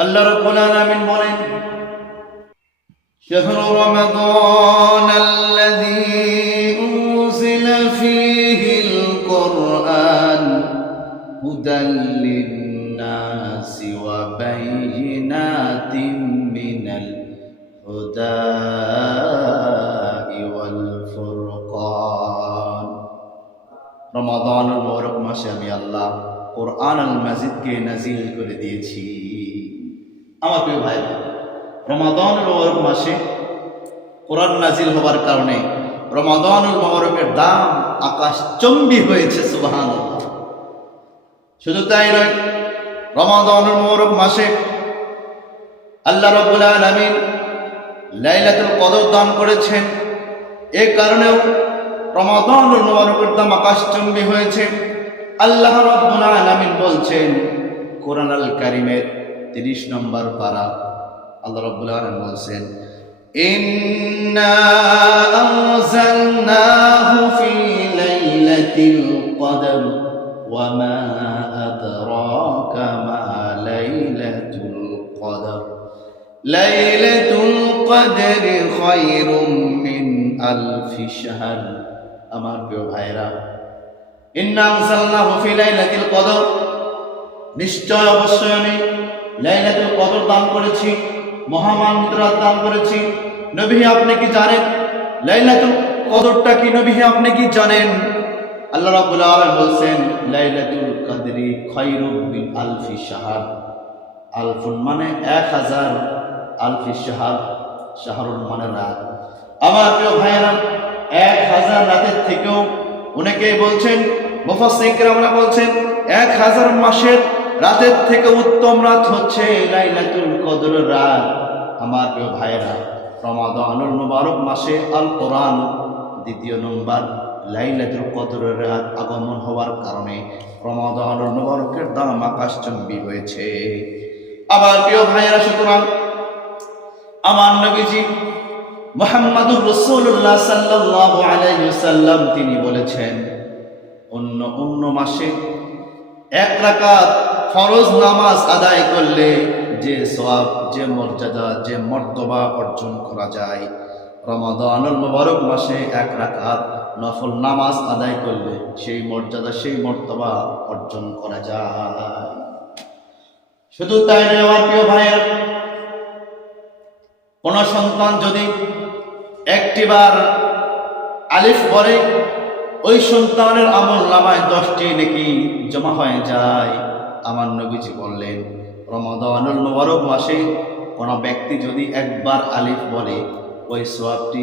আল্লাহ রাব্বুল আলামিন বলেন, শাহরু রমাদানাল্লাযী উনজিলা ফীহিল কুরআন হুদাল লিন-নাসি ওয়া বায়িনাতিন মিনাল হুদাই ওয়াল ফুরকান। রমাদানুল মুবারক মাসে আমি আল্লাহ কোরআনুল মাজিদকে নাজিল করে দিয়েছি। আমার প্রিয় ভাই, রমাদানুল মুবারক মাসে কোরআন নাজিল হবার কারণে রমাদানুল মুবারকের দাম আকাশচম্বী হয়েছে। সুবহানাল্লাহ। শুধু তাই নয়, রমাদানুল মুবারক মাসে আল্লাহ রাব্বুল আলামিন লাইলাতুল কদর দান করেছেন। এই কারণেও রমাদানুল মুবারকের দাম আকাশচম্বী হয়েছে। আল্লাহ রাব্বুল আলামিন বলছেন কোরআনুল কারীমের 30 নম্বর পারা, আল্লাহ রাব্বুল আলামিন বলছেন, ইন্না আনজালনাহু ফি লাইলাতিল কদর ওয়া মা আদরাকা মা লাইলাতুল কদর লাইলাতুল কদরি খায়রুম মিন আলফি শাহর। আমার প্রিয় ভাইরা, ইন্না আনজালনাহু ফি লাইলাতিল কদর, নিশ্চয় অবশ্যই আমি লাইলাতুল কদর দান করেছি, মহামান্য রাত দান করেছি। নবী আপনি কি জানেন লাইলাতুল কদরটা কি? নবী আপনি কি জানেন? আল্লাহ রাব্বুল আলামিন বলেন, লাইলাতুল কদরি খায়রুম মিন আলফি শাহর। আলফুন মানে 1000, আলফি শাহর, শাহরুন মানে রাত। আমার প্রিয় ভাইরা, 1000 রাতের থেকেও অনেকেই বলছেন, মুফাসসিরিন কেরামরা বলছেন 1000 মাসের রাতের থেকে উত্তম রাত হচ্ছে লাইলাতুল কদরের রাত। আমার প্রিয় ভাইরা, রমাদানুল মুবারক মাসে আল কোরআন 2 নম্বর লাইলাতুল কদরের রাত আগমন হওয়ার কারণে রমাদানুল মুবারকের দাম আকাশচম্বী হয়েছে। আমার প্রিয় ভাইরা, সুতরাং আমার নবীজি মুহাম্মদুর রাসূলুল্লাহ সাল্লাল্লাহু আলাইহি ওয়াসাল্লাম তিনি বলেছেন, অন্য মাসে 1 রাকাত ফরজ নামাজ আদায় করলে যে সওয়াব, যে মর্যাদা, যে মর্তবা অর্জন করা যায়, রমাদানুল মুবারক মাসে 1 রাকাত নফল নামাজ আদায় করলে সেই মর্যাদা, সেই মর্তবা অর্জন করা যায়। শুধু তাই নয় আমার প্রিয় ভাইয়ের, কোন সন্তান যদি একটিবার আলিফ পড়ে, ওই সন্তানের আমলনামায় 10টি নেকি জমা হয়ে যায়। আমার নবীজি বললেন, রমাদানুল মুবারক মাসে কোন ব্যক্তি যদি একবার আলিফ বলে, ওই সওয়াবটি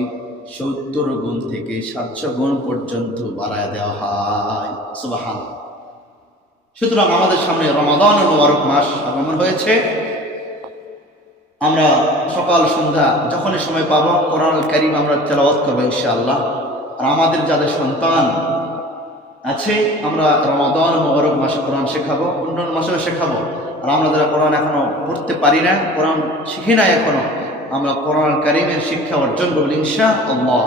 70 গুণ থেকে 700 গুণ পর্যন্ত বাড়ায় দেওয়া হয়। সুবহানাল্লাহ। সুতরাং আমাদের সামনে রমাদানুল মুবারক মাস আগমন হয়েছে। আমরা সকাল সন্ধ্যা যখনই সময় পাবো কোরআনুল কারীম আমরা তেলাওয়াত করবো ইনশাআল্লাহ। আর আমাদের যাদের সন্তান আছে, আমরা রমাদান মুবারক মাসে কোরআন শেখাবো, অন্যান্য মাসেও শেখাবো। আর আমরা যারা কোরআন এখনো পড়তে পারি না, কোরআন শিখি না এখনো, আমরা কোরআনুল কারীমের শিক্ষা অর্জন করবো ইনশাআল্লাহ।